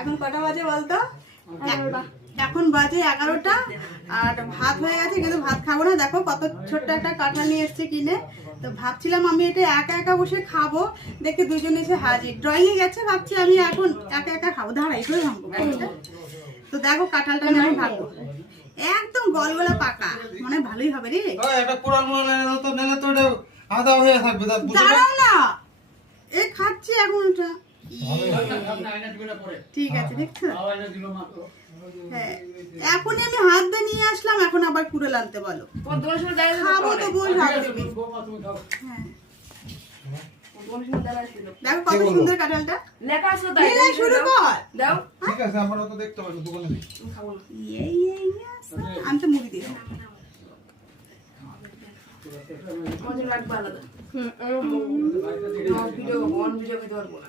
এখন কটা বাজে বলতো? এখন বাজে 11টা। আর ভাত হয়ে গেছে, কিন্তু ভাত খাবো না। দেখো কত ছোট্ট একটা কাঁঠাল নিয়ে এসছে কিনে। তো ভাবছিলাম আমি এটা একা একা বসে খাবো, দেখে দুজন এসে হাজির। ড্রয়িং এ গেছে, ভাবছি আমি এখন একা একা খাবো। দাঁড়া এগুলো ভাঙবো। তো দেখো কাঁঠালটা আমি এখন ভাঙবো। একদম গলগলা পাকা, মানে ভালোই হবে রে। দাঁড়াও না, এ খাচ্ছি এখন ওটা। ঠিক আছে, দেখছো? হ্যাঁ, এখনই আমি হাত দিয়ে নিয়ে আসলাম, এখন আবার কুড়ে আনতে বলো। খাবো তো বল। হ্যাঁ, দেখো কত সুন্দর কাঁঠালটা। শুরু কর। ঠিক আছে, আমরা তো দেখতে পাবো দোকানে। আমি তো মুড়ি দিই। ভিডিও ভিডিও করতে পারবো না।